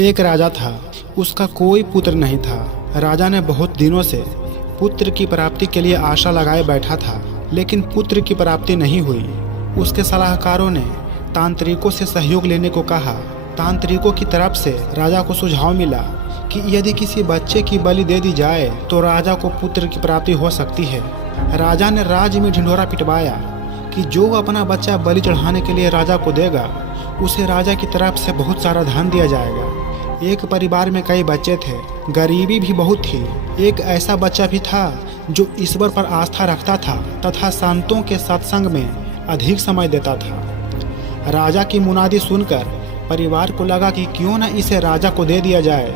एक राजा था, उसका कोई पुत्र नहीं था। राजा ने बहुत दिनों से पुत्र की प्राप्ति के लिए आशा लगाए बैठा था, लेकिन पुत्र की प्राप्ति नहीं हुई। उसके सलाहकारों ने तांत्रिकों से सहयोग लेने को कहा। तांत्रिकों की तरफ से राजा को सुझाव मिला कि यदि किसी बच्चे की बलि दे दी जाए तो राजा को पुत्र की प्राप्ति हो सकती है। राजा ने राज्य में ढिंढोरा पिटवाया कि जो अपना बच्चा बलि चढ़ाने के लिए राजा को देगा, उसे राजा की तरफ से बहुत सारा धन दिया जाएगा। एक परिवार में कई बच्चे थे, गरीबी भी बहुत थी। एक ऐसा बच्चा भी था जो ईश्वर पर आस्था रखता था तथा संतों के सत्संग में अधिक समय देता था। राजा की मुनादी सुनकर परिवार को लगा कि क्यों न इसे राजा को दे दिया जाए,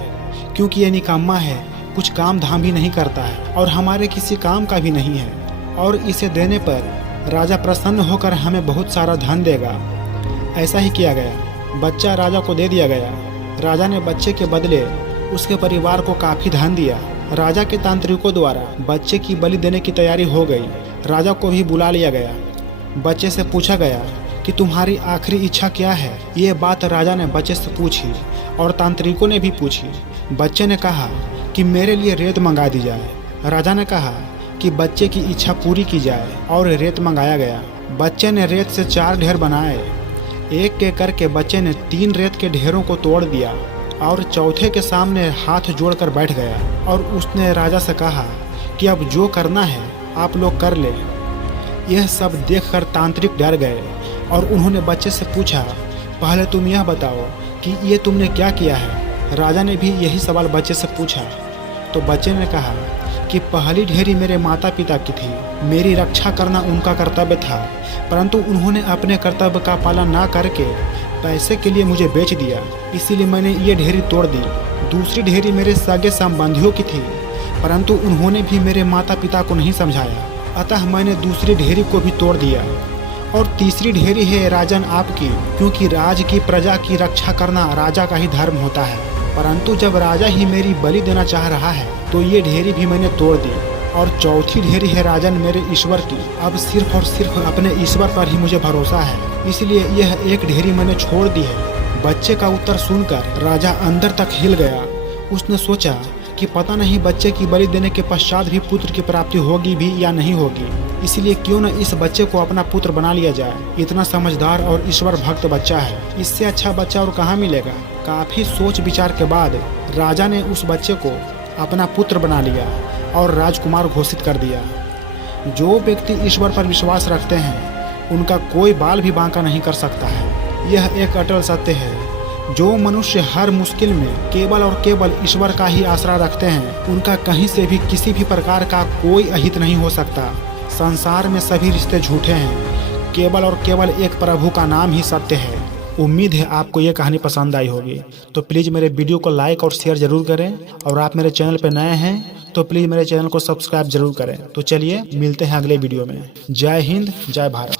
क्योंकि ये निकम्मा है, कुछ काम धाम भी नहीं करता है और हमारे किसी काम का भी नहीं है, और इसे देने पर राजा प्रसन्न होकर हमें बहुत सारा धन देगा। ऐसा ही किया गया, बच्चा राजा को दे दिया गया। राजा ने बच्चे के बदले उसके परिवार को काफ़ी धन दिया। राजा के तांत्रिकों द्वारा बच्चे की बलि देने की तैयारी हो गई। राजा को भी बुला लिया गया। बच्चे से पूछा गया कि तुम्हारी आखिरी इच्छा क्या है। ये बात राजा ने बच्चे से पूछी और तांत्रिकों ने भी पूछी। बच्चे ने कहा कि मेरे लिए रेत मंगा दी जाए। राजा ने कहा कि बच्चे की इच्छा पूरी की जाए और रेत मंगाया गया। बच्चे ने रेत से 4 ढेर बनाए। एक एक करके बच्चे ने 3 रेत के ढेरों को तोड़ दिया और चौथे के सामने हाथ जोड़कर बैठ गया और उसने राजा से कहा कि अब जो करना है आप लोग कर ले। यह सब देखकर तांत्रिक डर गए और उन्होंने बच्चे से पूछा, पहले तुम यह बताओ कि ये तुमने क्या किया है। राजा ने भी यही सवाल बच्चे से पूछा तो बच्चे ने कहा कि पहली ढेरी मेरे माता पिता की थी, मेरी रक्षा करना उनका कर्तव्य था, परंतु उन्होंने अपने कर्तव्य का पालन ना करके पैसे के लिए मुझे बेच दिया, इसीलिए मैंने ये ढेरी तोड़ दी। दूसरी ढेरी मेरे सगे संबंधियों की थी, परंतु उन्होंने भी मेरे माता पिता को नहीं समझाया, अतः मैंने दूसरी ढेरी को भी तोड़ दिया। और तीसरी ढेरी है राजन आपकी, क्योंकि राज की प्रजा की रक्षा करना राजा का ही धर्म होता है, परंतु जब राजा ही मेरी बलि देना चाह रहा है तो ये ढेरी भी मैंने तोड़ दी। और चौथी ढेरी है राजन मेरे ईश्वर की, अब सिर्फ और सिर्फ अपने ईश्वर पर ही मुझे भरोसा है, इसलिए यह एक ढेरी मैंने छोड़ दी है। बच्चे का उत्तर सुनकर राजा अंदर तक हिल गया। उसने सोचा कि पता नहीं बच्चे की बलि देने के पश्चात भी पुत्र की प्राप्ति होगी भी या नहीं होगी, इसलिए क्यों न इस बच्चे को अपना पुत्र बना लिया जाए। इतना समझदार और ईश्वर भक्त बच्चा है, इससे अच्छा बच्चा और कहाँ मिलेगा। काफी सोच विचार के बाद राजा ने उस बच्चे को अपना पुत्र बना लिया और राजकुमार घोषित कर दिया। जो व्यक्ति ईश्वर पर विश्वास रखते हैं उनका कोई बाल भी बांका नहीं कर सकता है। यह एक अटल सत्य है। जो मनुष्य हर मुश्किल में केवल और केवल ईश्वर का ही आसरा रखते हैं, उनका कहीं से भी किसी भी प्रकार का कोई अहित नहीं हो सकता। संसार में सभी रिश्ते झूठे हैं, केवल और केवल एक प्रभु का नाम ही सत्य है। उम्मीद है आपको ये कहानी पसंद आई होगी, तो प्लीज़ मेरे वीडियो को लाइक और शेयर ज़रूर करें, और आप मेरे चैनल पर नए हैं तो प्लीज़ मेरे चैनल को सब्सक्राइब जरूर करें। तो चलिए मिलते हैं अगले वीडियो में। जय हिंद, जय भारत।